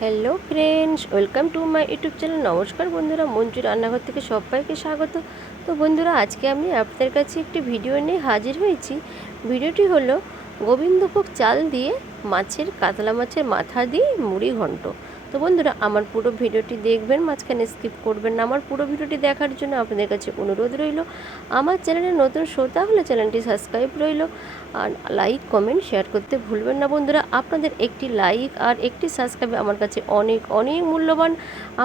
Hello friends, welcome to my YouTube channel. নমস্কার বন্ধুরা, মঞ্জু রান্নাঘর থেকে সবাইকে স্বাগত। তো বন্ধুরা, আজকে আমি আপনাদের কাছে একটি ভিডিও নিয়ে হাজির হয়েছি। ভিডিওটি হলো গোবিন্দভোগ চাল দিয়ে কাতলা মাছের মাথা দিয়ে মুড়ি ঘন্ট। তো বন্ধুরা, আমার পুরো ভিডিওটি দেখবেন, মাঝখানে স্কিপ করবেন না। আমার পুরো ভিডিওটি দেখার জন্য আপনাদের কাছে অনুরোধ রইল। আমার চ্যানেলে নতুন শ্রোতা হলে চ্যানেলটি সাবস্ক্রাইব রইল, আর লাইক কমেন্ট শেয়ার করতে ভুলবেন না বন্ধুরা। আপনাদের একটি লাইক আর একটি সাবস্ক্রাইব আমার কাছে অনেক অনেক মূল্যবান।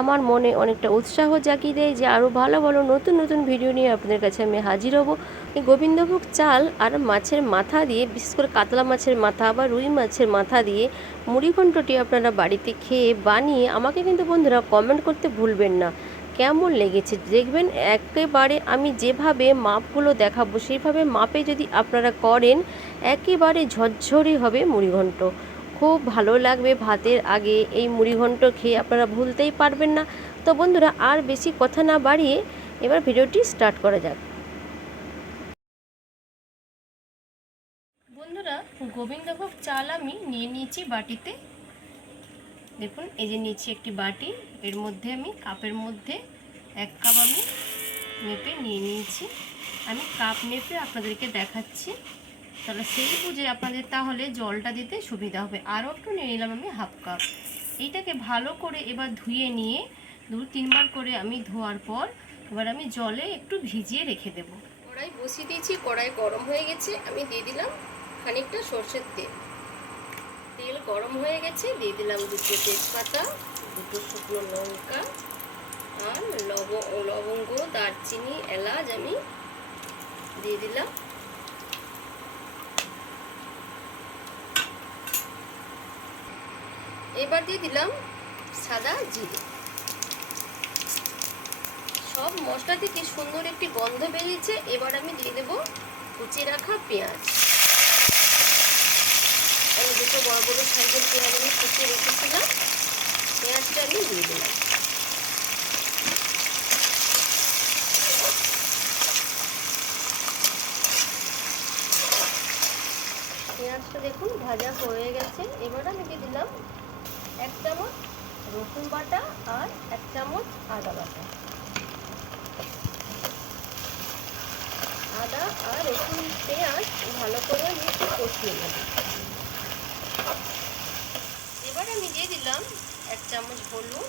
আমার মনে অনেকটা উৎসাহ জাগিয়ে দেয় যে আরও ভালো ভালো নতুন নতুন ভিডিও নিয়ে আপনাদের কাছে আমি হাজির হব। এই গোবিন্দভোগ চাল আর মাছের মাথা দিয়ে, বিশেষ করে কাতলা মাছের মাথা বা রুই মাছের মাথা দিয়ে মুড়িঘণ্টটি আপনারা বাড়িতে খেয়ে বানিয়ে আমাকে কিন্তু বন্ধুরা কমেন্ট করতে ভুলবেন না কেমন লেগেছে। দেখবেন একেবারে আমি যেভাবে মাপগুলো দেখাবো সেইভাবে মাপে যদি আপনারা করেন, একেবারে ঝরঝরে হবে মুড়িঘণ্ট। খুব ভালো লাগবে ভাতের আগে এই মুড়িঘণ্ট খেয়ে, আপনারা ভুলতেই পারবেন না। তো বন্ধুরা, আর বেশি কথা না বাড়িয়ে এবার ভিডিওটি স্টার্ট করা যাক। বন্ধুরা, গোবিন্দভোগ চাল আমি নিয়ে নিয়েছি বাটিতে। দেখুন, এই যে নিয়েছি একটি বাটি, এর মধ্যে আমি কাপের মধ্যে 1 কাপ আমি মেপে নিয়ে নিয়েছি। আমি কাপ মেপে আপনাদেরকে দেখাচ্ছি, তাহলে সেই বুঝে আপনাদের তাহলে জলটা দিতে সুবিধা হবে। আরও একটু নিয়ে নিলাম আমি 1/2 কাপ। এইটাকে ভালো করে এবার ধুয়ে নিয়ে 2-3 বার করে আমি ধোয়ার পর এবার আমি জলে একটু ভিজিয়ে রেখে দেব। কড়াই বসিয়ে দিয়েছি, কড়াই গরম হয়ে গেছে। আমি দিয়ে দিলাম খানিকটা সরষের তেল। তেল গরম হয়ে গেছে, দিয়ে দিলাম 2টো তেজপাতা, 2টো শুকনো লঙ্কা আর লবঙ্গ, দারচিনি, এলাচ আমি দিয়ে দিলাম। এবার দিয়ে দিলাম সাদা জিরে। সব মশলা থেকে সুন্দর একটি গন্ধ বেরিয়েছে। এবার আমি দিয়ে দেব কুচিয়ে রাখা পেঁয়াজ। আমি 2টো বড় বড় সাইজের পেঁয়াজ আমি কুচিয়ে রেখেছিলাম, পেঁয়াজটা আমি দিয়ে দিলাম। পেঁয়াজটা দেখুন ভাজা হয়ে গেছে। এবার আমি দিয়ে দিলাম 1 চামচ রসুন বাটা আর 1 চামচ আদা বাটা। আদা আর রসুন পেঁয়াজ ভালো করে আমি একটু কষিয়ে নেব। এবার আমি দিয়ে দিলাম 1 চামচ হলুদ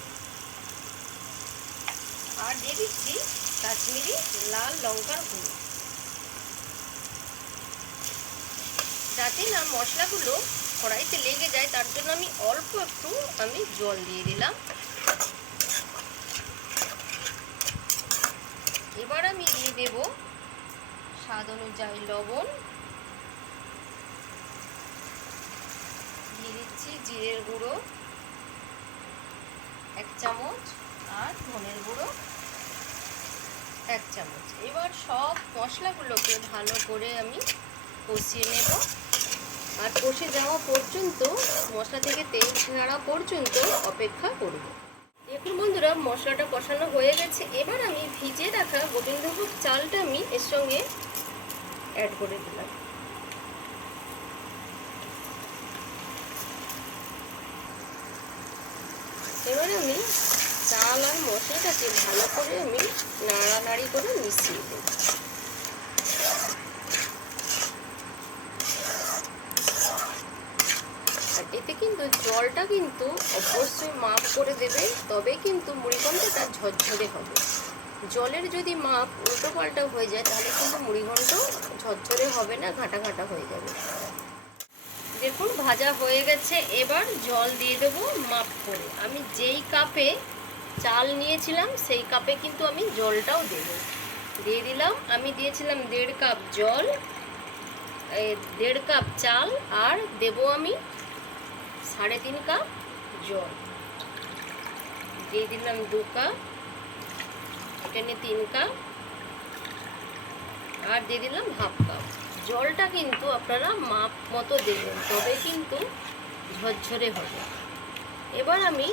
আর দিয়ে দিচ্ছি কাশ্মীরি লাল লঙ্কার গুঁড়ো। যাতে না মশলাগুলো কড়াইতে লেগে যায় তার জন্য আমি অল্প একটু জল দিয়ে দিলাম। এবার আমি দিয়ে দেব স্বাদ অনুযায়ী লবণ, দিয়ে দিচ্ছি জিরের গুঁড়ো 1 চামচ আর ধনের গুঁড়ো 1 চামচ। এবার সব মশলাগুলোকে ভালো করে আমি কষিয়ে নেব, আর কষে যাওয়া পর্যন্ত, মশলা থেকে তেল ছাড়া পর্যন্ত অপেক্ষা করব। দেখুন বন্ধুরা, মশলাটা কষানো হয়ে গেছে। এবার আমি ভিজিয়ে রাখা গোবিন্দভোগ চালটা আমি এর সঙ্গে অ্যাড করে দিলাম। এবার আমি চাল আর মশলাটাকে ভালো করে আমি নাড়ানাড়ি করে মিশিয়ে দেব। আর এতে কিন্তু জলটা কিন্তু অবশ্যই মাপ করে দেবে, তবে কিন্তু মুড়িঘণ্টটা ঝরঝরে হবে। জলের যদি মাপ উল্টো পাল্টা হয়ে যায় তাহলে কিন্তু মুড়িঘণ্ট ঝরঝরে হবে না, ঘাটা ঘাটা হয়ে যাবে। দেখুন ভাজা হয়ে গেছে। এবার জল দিয়ে দেবো মাপ করে। আমি যেই কাপে চাল নিয়েছিলাম সেই কাপে কিন্তু আমি জলটাও দিয়ে দিলাম। আমি দিয়েছিলাম 1.5 কাপ জল, 1.5 কাপ চাল, আর দেব আমি 3.5 কাপ জল। দিয়ে দিলাম 2 কাপ, এখানে 3 কাপ, আর দিয়ে দিলাম 1/2 কাপ। জলটা কিন্তু আপনারা মাপ মতো দেবেন, তবে কিন্তু ঝরঝরে হবে। এবার আমি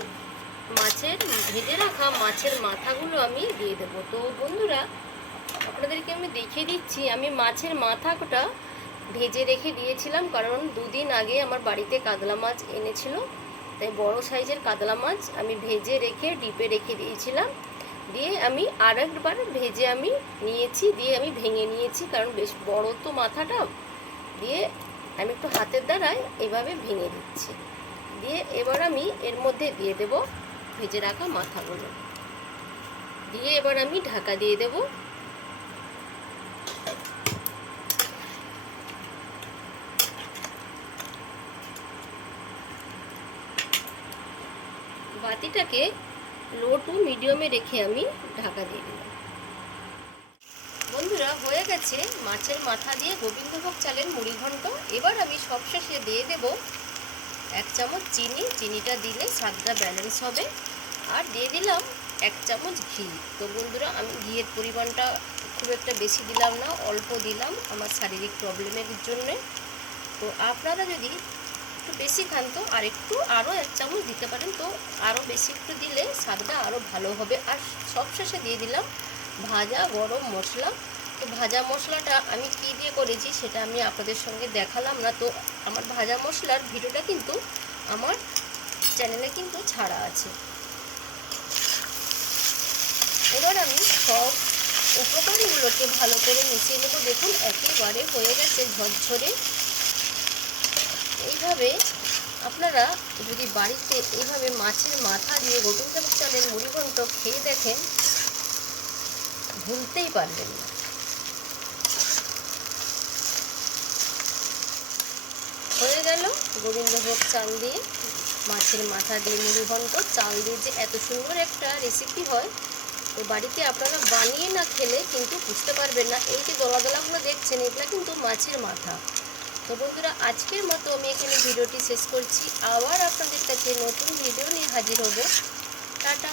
ভেজে রাখা মাছের মাথাগুলো আমি দিয়ে দেবো। তো বন্ধুরা, আপনাদেরকে আমি দেখিয়ে দিচ্ছি, আমি মাছের মাথাটা ভেজে রেখে দিয়েছিলাম, কারণ 2 দিন আগে আমার বাড়িতে কাতলা মাছ এনেছিল। তাই বড় সাইজের কাতলা মাছ আমি ভেজে রেখে ডিপে রেখে দিয়েছিলাম। দিয়ে আমি আরেকবার ভেজে আমি নিয়েছি, দিয়ে আমি ভেঙে নিয়েছি, কারণ বেশ বড় তো মাথাটা। দিয়ে আমি একটু হাতের দ্বারায় এভাবে ভেঙে দিচ্ছি। দিয়ে এবার আমি এর মধ্যে দিয়ে দেব ভেজে রাখা মাথাগুলো। দিয়ে এবার আমি ঢাকা দিয়ে দেব। বাতিটাকে লো টু মিডিয়ামে রেখে আমি ঢাকা দিয়ে দিলাম। বন্ধুরা, হয়ে গেছে মাছের মাথা দিয়ে গোবিন্দভোগ চালের মুড়ি ঘন্ট। এবার আমি সবশেষে দিয়ে দেব 1 চামচ চিনি। চিনিটা দিলে স্বাদটা ব্যালেন্স হবে। আর দিয়ে দিলাম 1 চামচ ঘি। তো বন্ধুরা, আমি ঘিয়ের পরিমাণটা খুব একটা বেশি দিলাম না, অল্প দিলাম আমার শারীরিক প্রবলেমের জন্যে। তো আপনারা যদি একটু বেশি খান তো আরও 1 চামচ দিতে পারেন। তো আরও বেশি একটু দিলে স্বাদটা আরও ভালো হবে। আর সবশেষে দিয়ে দিলাম ভাজা গরম মশলা। তো ভাজা মশলাটা আমি কী দিয়ে করেছি সেটা আমি আপনাদের সঙ্গে দেখালাম না। তো আমার ভাজা মশলার ভিডিওটা কিন্তু আমার চ্যানেলে কিন্তু ছাড়া আছে। এবার আমি সব উপকরণগুলোকে ভালো করে মিশিয়ে নেব। দেখুন একেবারে হয়ে গেছে ঝরঝরে। এইভাবে আপনারা যদি বাড়িতে এইভাবে মাছের মাথা দিয়ে গোবিন্দভোগ চালের মুড়ি ঘন্ট খেয়ে দেখেন, ভুলতেই পারবেন না। হয়ে গেল গোবিন্দভোগ চাল দিয়ে মাছের মাথা দিয়ে মুড়ি ঘন্ট। চাল দিয়ে যে এত সুন্দর একটা রেসিপি হয়, তো বাড়িতে আপনারা বানিয়ে না খেলে কিন্তু বুঝতে পারবেন না। এই যে দলা দলাগুলো দেখছেন, এগুলো কিন্তু মাছের মাথা। তো বন্ধুরা, আজকের মতো আমি এখানে ভিডিওটি শেষ করছি। আবার আপনাদের কাছে নতুন ভিডিও নিয়ে হাজির হব। টাটা।